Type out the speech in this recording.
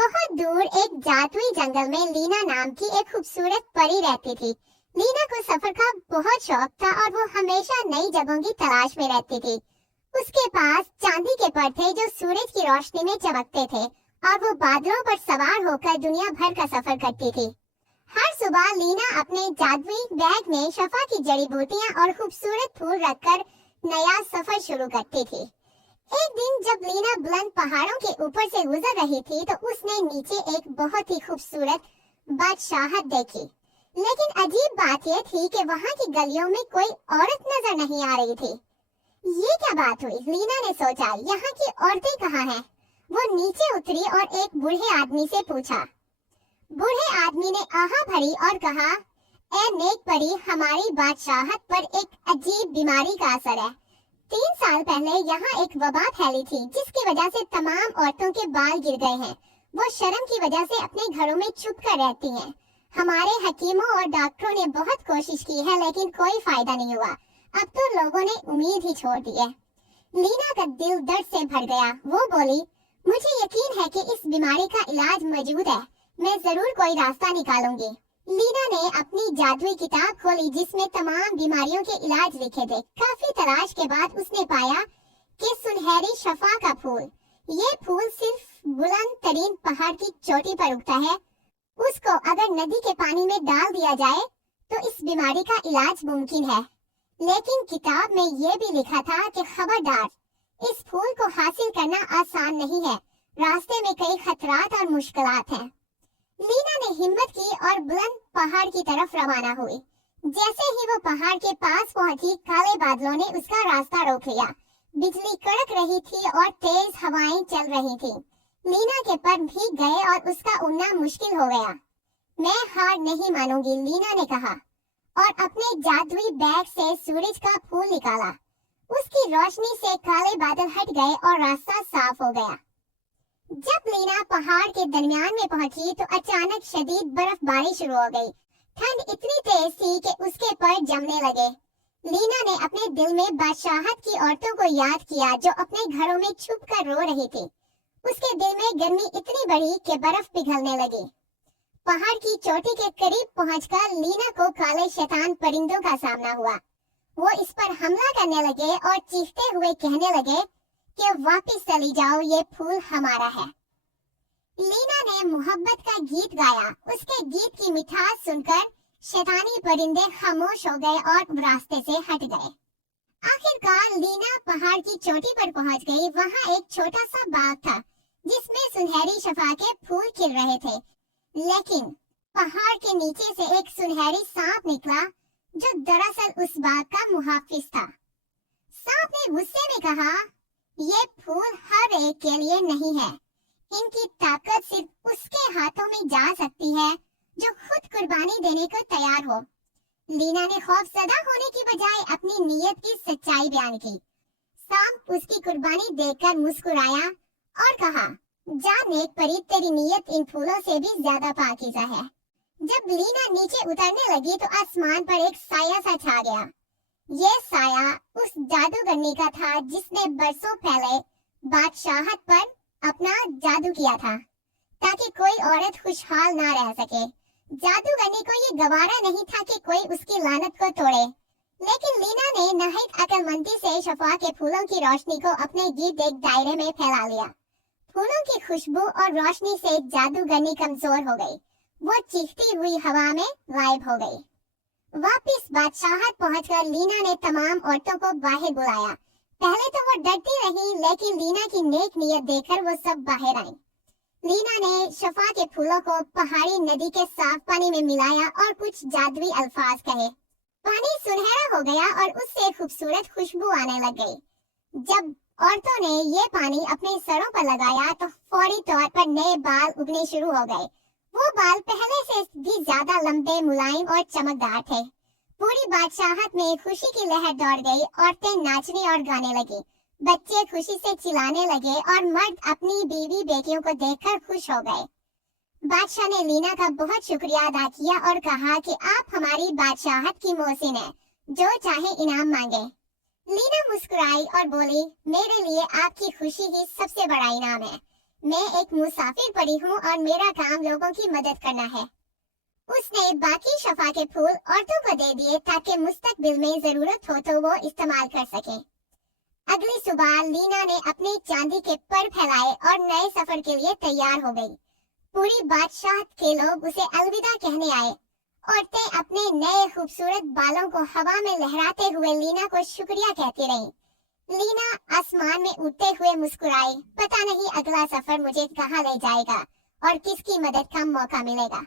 बहुत दूर एक जादुई जंगल में लीना नाम की एक खूबसूरत परी रहती थी। लीना को सफर का बहुत शौक था और वो हमेशा नई जगहों की तलाश में रहती थी। उसके पास चांदी के पर थे जो सूरज की रोशनी में चमकते थे और वो बादलों पर सवार होकर दुनिया भर का सफर करती थी। हर सुबह लीना अपने जादुई बैग में शफा की जड़ी बूटियां और खूबसूरत फूल रखकर नया सफर शुरू करती थी। एक दिन जब लीना बुलंद पहाड़ों के ऊपर से गुजर रही थी तो उसने नीचे एक बहुत ही खूबसूरत बादशाहत देखी। लेकिन अजीब बात यह थी कि वहां की गलियों में कोई औरत नजर नहीं आ रही थी। ये क्या बात हुई? लीना ने सोचा, यहाँ की औरतें कहाँ हैं? वो नीचे उतरी और एक बूढ़े आदमी से पूछा। बूढ़े आदमी ने आहा भरी और कहा, ए नेक परी, हमारी बादशाहत पर एक अजीब बीमारी का असर है। 3 साल पहले यहाँ एक वबा फैली थी जिसकी वजह से तमाम औरतों के बाल गिर गए हैं। वो शर्म की वजह से अपने घरों में छुप कर रहती हैं। हमारे हकीमों और डॉक्टरों ने बहुत कोशिश की है लेकिन कोई फायदा नहीं हुआ। अब तो लोगों ने उम्मीद ही छोड़ दी है। लीना का दिल दर्द से भर गया। वो बोली, मुझे यकीन है कि इस बीमारी का इलाज मौजूद है। मैं जरूर कोई रास्ता निकालूंगी। लीना ने अपनी जादुई किताब खोली जिसमें तमाम बीमारियों के इलाज लिखे थे। काफी तलाश के बाद उसने पाया कि सुनहरी शफा का फूल। ये फूल सिर्फ बुलंद तरीन पहाड़ की चोटी पर उगता है। उसको अगर नदी के पानी में डाल दिया जाए तो इस बीमारी का इलाज मुमकिन है। लेकिन किताब में ये भी लिखा था कि खबरदार, इस फूल को हासिल करना आसान नहीं है। रास्ते में कई खतरात और मुश्किलात हैं। लीना ने हिम्मत की और बुलंद पहाड़ की तरफ रवाना हुई। जैसे ही वो पहाड़ के पास पहुंची, काले बादलों ने उसका रास्ता रोक लिया। बिजली कड़क रही थी और तेज हवाएं चल रही थी। लीना के पर भीग गए और उसका उड़ना मुश्किल हो गया। मैं हार नहीं मानूंगी, लीना ने कहा और अपने जादुई बैग से सूरज का फूल निकाला। उसकी रोशनी से काले बादल हट गए और रास्ता साफ हो गया। जब लीना पहाड़ के दरमियान में पहुंची तो अचानक शदीद बर्फबारी शुरू हो गई। ठंड इतनी तेज थी कि उसके पैर जमने लगे। लीना ने अपने दिल में बादशाहत की औरतों को याद किया जो अपने घरों में छुप कर रो रही थी। उसके दिल में गर्मी इतनी बढ़ी कि बर्फ पिघलने लगी। पहाड़ की चोटी के करीब पहुंचकर लीना को काले शैतान परिंदों का सामना हुआ। वो इस पर हमला करने लगे और चीखते हुए कहने लगे कि वापस चली जाओ, ये फूल हमारा है। लीना ने मोहब्बत का गीत गाया। उसके गीत की मिठास सुनकर शैतानी परिंदे खामोश हो गए और रास्ते से हट गए। आखिरकार लीना पहाड़ की चोटी पर पहुंच गई। वहां एक छोटा सा बाग था जिसमें सुनहरी शफा के फूल खिल रहे थे। लेकिन पहाड़ के नीचे से एक सुनहरी सांप निकला जो दरअसल उस बाग का मुहाफिज था। सांप ने गुस्से में कहा, ये फूल हर एक के लिए नहीं है। इनकी ताकत सिर्फ उसके हाथों में जा सकती है जो खुद कुर्बानी देने को तैयार हो। लीना ने खौफजदा होने की बजाय अपनी नीयत की सच्चाई बयान की। सांप उसकी कुर्बानी देखकर मुस्कुराया और कहा, जा नेक परी, तेरी नीयत इन फूलों से भी ज्यादा पाकीज़ा है। जब लीना नीचे उतरने लगी तो आसमान पर एक साया सा छा गया। ये साया उस जादूगरनी का था जिसने बरसों पहले बादशाहत पर अपना जादू किया था ताकि कोई औरत खुशहाल ना रह सके। जादूगरनी को ये गवारा नहीं था कि कोई उसकी लानत को तोड़े। लेकिन लीना ने नहायत अक्लमंदी से शफा के फूलों की रोशनी को अपने गिर्द एक दायरे में फैला लिया। फूलों की खुशबू और रोशनी से जादूगरनी कमजोर हो गई। वो चीखती हुई हवा में गायब हो गई। वापिस बादशाहत पहुंचकर लीना ने तमाम औरतों को बाहर बुलाया। पहले तो वो डरती रही लेकिन लीना की नेक नियत देखकर वो सब बाहर आई। लीना ने शफा के फूलों को पहाड़ी नदी के साफ पानी में मिलाया और कुछ जादुई अल्फाज कहे। पानी सुनहरा हो गया और उससे खूबसूरत खुशबू आने लग गई। जब औरतों ने ये पानी अपने सरों पर लगाया तो फौरी तौर पर नए बाल उगने शुरू हो गए। वो बाल पहले से भी ज्यादा लंबे, मुलायम और चमकदार थे। पूरी बादशाहत में खुशी की लहर दौड़ गई। औरतें नाचने और गाने लगी, बच्चे खुशी से चिल्लाने लगे और मर्द अपनी बीवी बेटियों को देखकर खुश हो गए। बादशाह ने लीना का बहुत शुक्रिया अदा किया और कहा कि आप हमारी बादशाहत की मोहसिन हैं, जो चाहे इनाम मांगे। लीना मुस्कुराई और बोली, मेरे लिए आपकी खुशी ही सबसे बड़ा इनाम है। मैं एक मुसाफिर परी हूँ और मेरा काम लोगों की मदद करना है। उसने बाकी शफा के फूल औरतों को दे दिए ताकि मुस्तकबिल में जरूरत हो तो वो इस्तेमाल कर सके। अगली सुबह लीना ने अपने चांदी के पर फैलाए और नए सफर के लिए तैयार हो गई। पूरी बादशाह के लोग उसे अलविदा कहने आए। औरतें अपने नए खूबसूरत बालों को हवा में लहराते हुए लीना को शुक्रिया कहती रहीं। लीना आसमान में उड़ते हुए मुस्कुराई, पता नहीं अगला सफर मुझे कहाँ ले जाएगा और किसकी मदद का मौका मिलेगा।